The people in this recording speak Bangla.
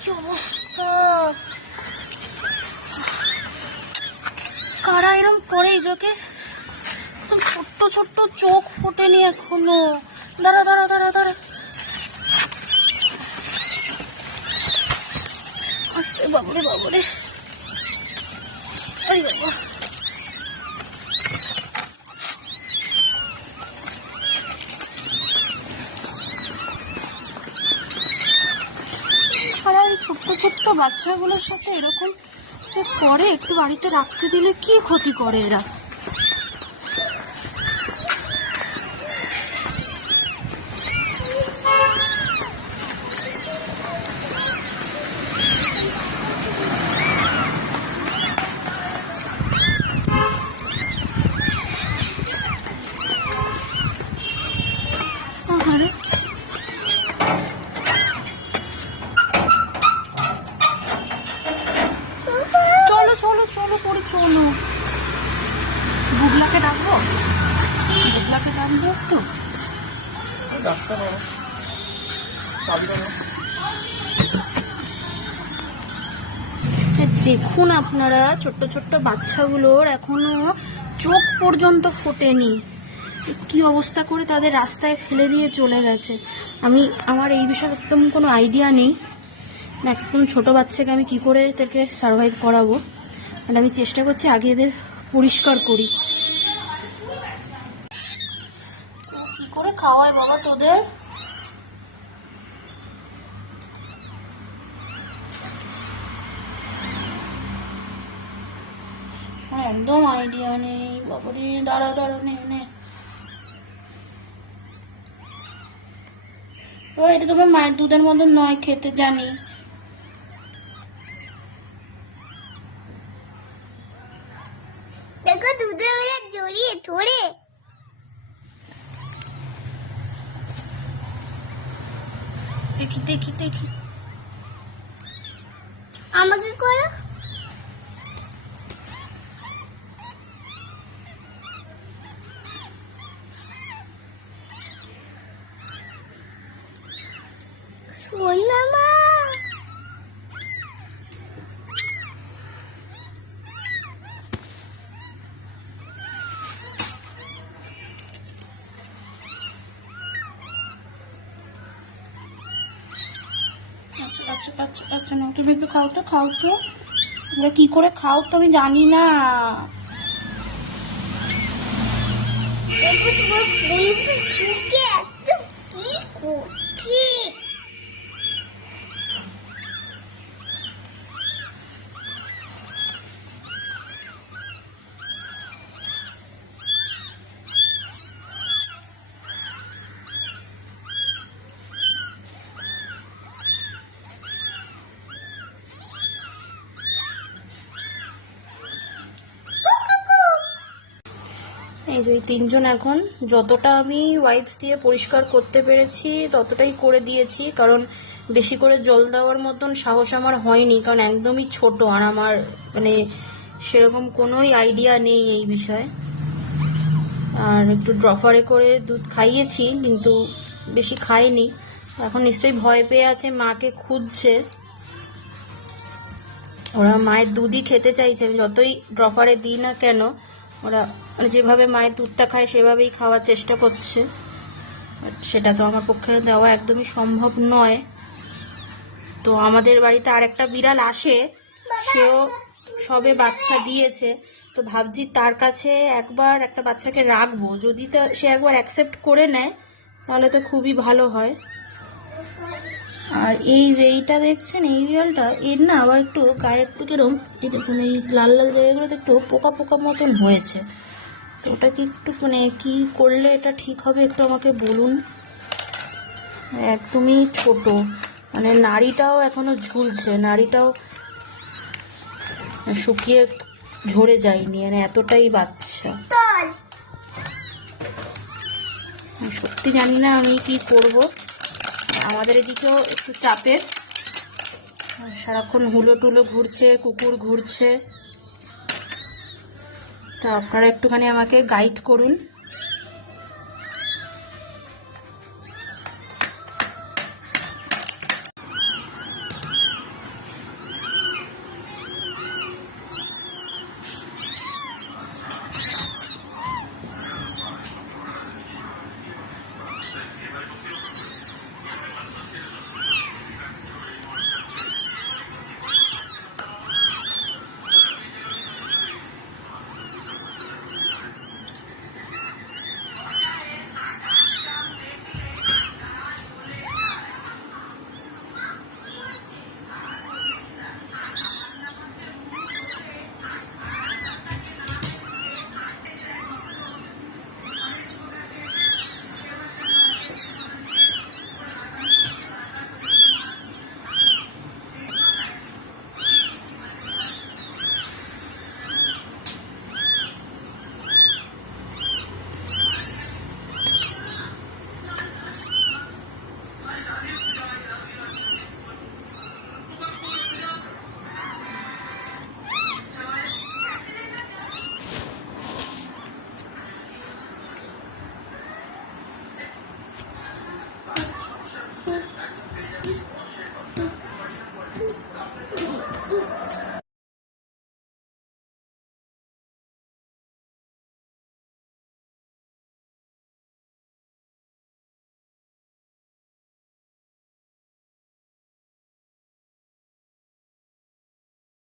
কি অবস্থা, কারা এরম করে এগুলোকে? ছোট্ট ছোট্ট চোখ ফোটেনি এখনো। দাঁড়া দাঁড়া দাঁড়া দাঁড়া, আসতে বাবুরে বাবুরে, আরে বাবা। আর এই ছোট্ট ছোট্ট বাচ্চাগুলোর সাথে এরকম করে, একটু বাড়িতে রাখতে দিলে কি ক্ষতি করে এরা? চলো চলো চলো করে চলো। বুগলাকে ডাকবো, বুগলাকে ডাকবো একটু। দেখুন আপনারা, ছোট্ট ছোট্ট বাচ্চাগুলোর এখনো চোখ পর্যন্ত ফোটেনি। কি অবস্থা করে তাদের রাস্তায় ফেলে দিয়ে চলে গেছে। আমার এই বিষয়ে একদম কোনো আইডিয়া নেই, একদম ছোট বাচ্চাকে আমি কি করে এদেরকে সার্ভাইভ করাবো। আর আমি চেষ্টা করছি আগে এদের পরিষ্কার করি। কি করে খাওয়ায় বাবা তোদের? একদম আইডিয়া নেই বাবারে। দাঁড়া দাঁড়া, নে নে। ও এটা তোমার মায়ের দুধের মতন নয়, খেতে জানি। দেখো দুধের মধ্যে জড়িয়ে ধরে। দেখি দেখি দেখি, আমাকে করো। সোনা মা, আচ্ছা আচ্ছা আচ্ছা না, তুমি একটু খাও তো, খাও তো। তোমরা কি করে খাও তো আমি জানি না। দেখো তোমার বন্ধু ঢুকে একদম কি করছে। এই যে তিনজন এখন যতটা আমি ওয়াইপস দিয়ে পরিষ্কার করতে পেরেছি ততটাই করে দিয়েছি, কারণ বেশি করে জল দেওয়ার মতন সাহস আমার হয়নি, কারণ একদমই ছোট আর আমার মানে সেরকম কোনোই আইডিয়া নেই এই বিষয়ে। আর একটু ড্রফারে করে দুধ খাইয়েছি কিন্তু বেশি খায়নি। এখন নিশ্চয়ই ভয় পেয়ে আছে, মাকে খুঁজছে। ওরা মায়ের দুধই খেতে চাইছে, আমি যতই ড্রফারে দিই না কেন ওরা যেভাবে মায়ের দুধটা খায় সেভাবেই খাওয়ার চেষ্টা করছে। সেটা তো আমার পক্ষে দেওয়া একদমই সম্ভব নয়। তো আমাদের বাড়িতে আর একটা বিড়াল আসে, সেও সবে বাচ্চা দিয়েছে। তো ভাবছি তার কাছে একবার একটা বাচ্চাকে রাখবো, যদি সে একবার অ্যাকসেপ্ট করে নেয় তাহলে তো খুবই ভালো হয়। আর এই যে এইটা দেখছেন, এই বিড়ালটা এর না আবার একটু গায়ে একটু কিরম, এই দেখুন এই লাল লাল জায়গাগুলোতে একটু পোকা পোকা মতন হয়েছে। তো ওটা কি একটু মানে কি করলে এটা ঠিক হবে একটু আমাকে বলুন। একদমই ছোট, মানে নাড়িটাও এখনো ঝুলছে, নাড়িটাও শুকিয়ে ঝরে যায়নি, মানে এতটাই বাচ্চা। সত্যি জানি না আমি কি করব। আমাদের এদিকেও একটু চাপের, সারাক্ষণ হুলো টুলো ঘুরছে, কুকুর ঘুরছে। তো আপনারা একটুখানি আমাকে গাইড করুন।